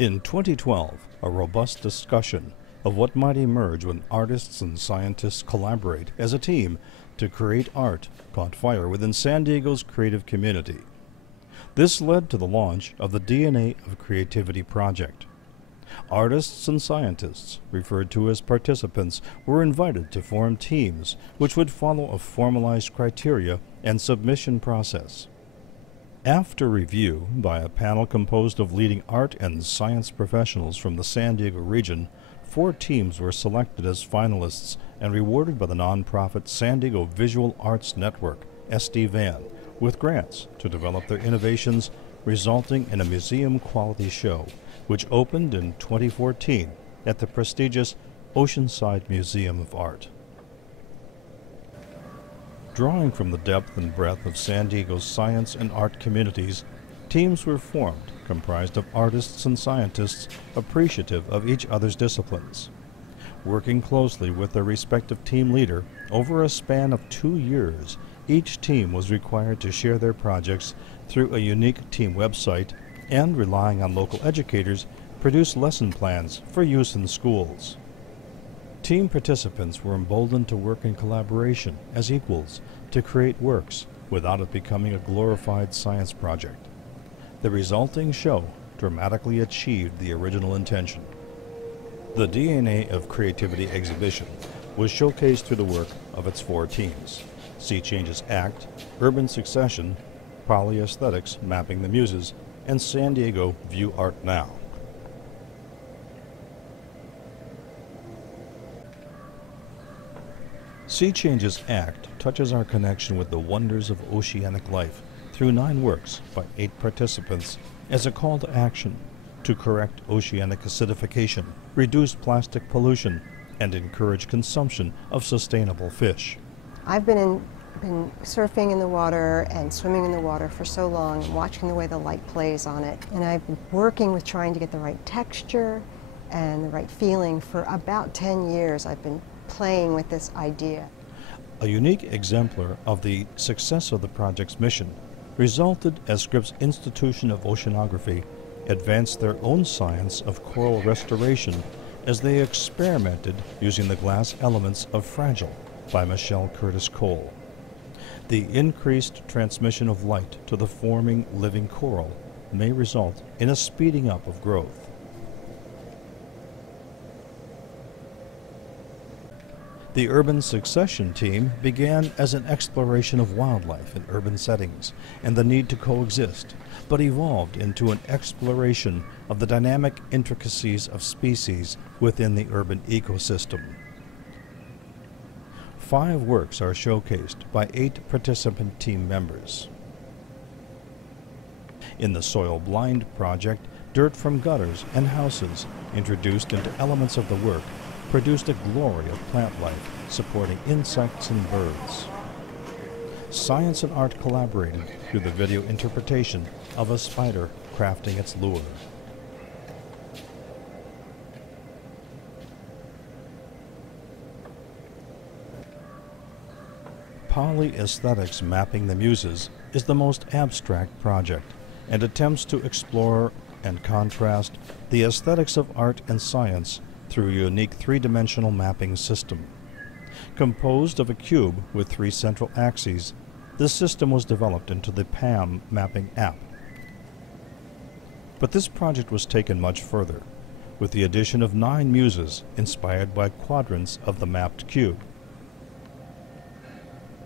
In 2012, a robust discussion of what might emerge when artists and scientists collaborate as a team to create art caught fire within San Diego's creative community. This led to the launch of the DNA of Creativity project. Artists and scientists, referred to as participants, were invited to form teams which would follow a formalized criteria and submission process. After review by a panel composed of leading art and science professionals from the San Diego region, 4 teams were selected as finalists and rewarded by the nonprofit San Diego Visual Arts Network, SD-VAN, with grants to develop their innovations, resulting in a museum-quality show, which opened in 2014 at the prestigious Oceanside Museum of Art. Drawing from the depth and breadth of San Diego's science and art communities, teams were formed comprised of artists and scientists appreciative of each other's disciplines. Working closely with their respective team leader, over a span of 2 years, each team was required to share their projects through a unique team website and, relying on local educators, produce lesson plans for use in schools. Team participants were emboldened to work in collaboration as equals to create works without it becoming a glorified science project. The resulting show dramatically achieved the original intention. The DNA of Creativity exhibition was showcased through the work of its 4 teams: Sea Changes Act, Urban Succession, Polyaesthetics Mapping the Muses, and San Diego View Art Now. Sea Changes Act touches our connection with the wonders of oceanic life through 9 works by 8 participants as a call to action to correct oceanic acidification, reduce plastic pollution, and encourage consumption of sustainable fish. I've been surfing in the water and swimming in the water for so long and watching the way the light plays on it. And I've been working with trying to get the right texture and the right feeling for about 10 years. I've been playing with this idea. A unique exemplar of the success of the project's mission resulted as Scripps Institution of Oceanography advanced their own science of coral restoration as they experimented using the glass elements of Fragile by Michelle Curtis Cole. The increased transmission of light to the forming living coral may result in a speeding up of growth. The Urban Succession team began as an exploration of wildlife in urban settings and the need to coexist, but evolved into an exploration of the dynamic intricacies of species within the urban ecosystem. 5 works are showcased by 8 participant team members. In the Soil Blind project, dirt from gutters and houses, introduced into elements of the work, produced a glory of plant life supporting insects and birds. Science and art collaborated through the video interpretation of a spider crafting its lure. Polyaesthetics Mapping the Muses is the most abstract project and attempts to explore and contrast the aesthetics of art and science through a unique 3-dimensional mapping system. Composed of a cube with 3 central axes, this system was developed into the PAM mapping app. But this project was taken much further, with the addition of 9 muses inspired by quadrants of the mapped cube.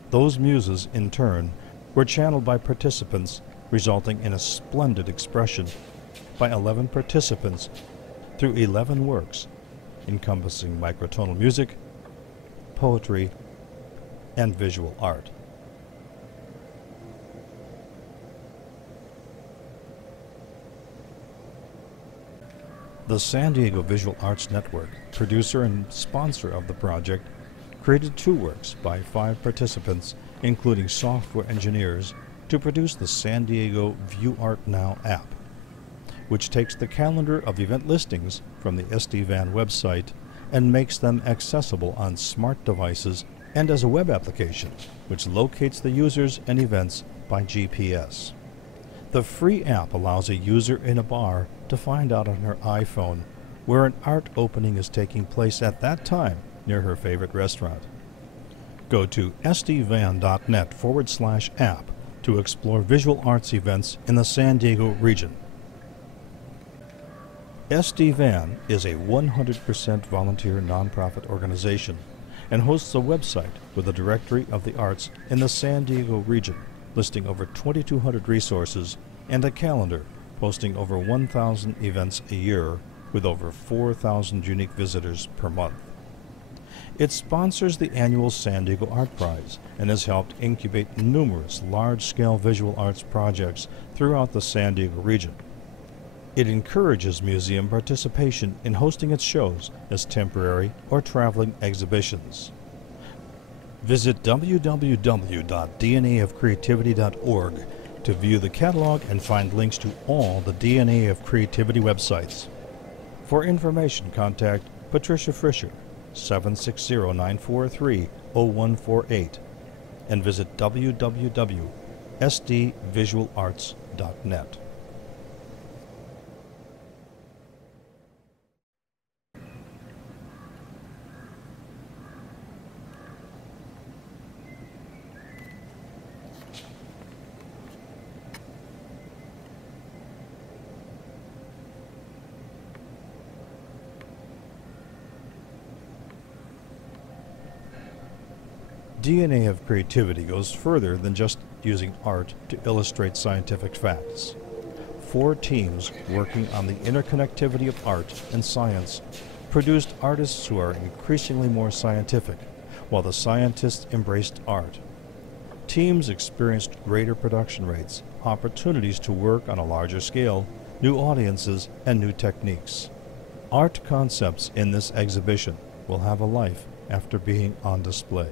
Those muses, in turn, were channeled by participants, resulting in a splendid expression by 11 participants through 11 works, encompassing microtonal music, poetry, and visual art. The San Diego Visual Arts Network, producer and sponsor of the project, created 2 works by 5 participants, including software engineers, to produce the San Diego View Art Now app, which takes the calendar of event listings from the SD-VAN website and makes them accessible on smart devices and as a web application, which locates the users and events by GPS. The free app allows a user in a bar to find out on her iPhone where an art opening is taking place at that time near her favorite restaurant. Go to sdvan.net/app to explore visual arts events in the San Diego region. SDVan is a 100% volunteer nonprofit organization and hosts a website with a directory of the arts in the San Diego region, listing over 2,200 resources and a calendar posting over 1,000 events a year with over 4,000 unique visitors per month. It sponsors the annual San Diego Art Prize and has helped incubate numerous large-scale visual arts projects throughout the San Diego region. It encourages museum participation in hosting its shows as temporary or traveling exhibitions. Visit www.dnaofcreativity.org to view the catalog and find links to all the DNA of Creativity websites. For information, contact Patricia Fisher, 760-943-0148, and visit www.sdvisualarts.net. DNA of Creativity goes further than just using art to illustrate scientific facts. 4 teams working on the interconnectivity of art and science produced artists who are increasingly more scientific, while the scientists embraced art. Teams experienced greater production rates, opportunities to work on a larger scale, new audiences, and new techniques. Art concepts in this exhibition will have a life after being on display.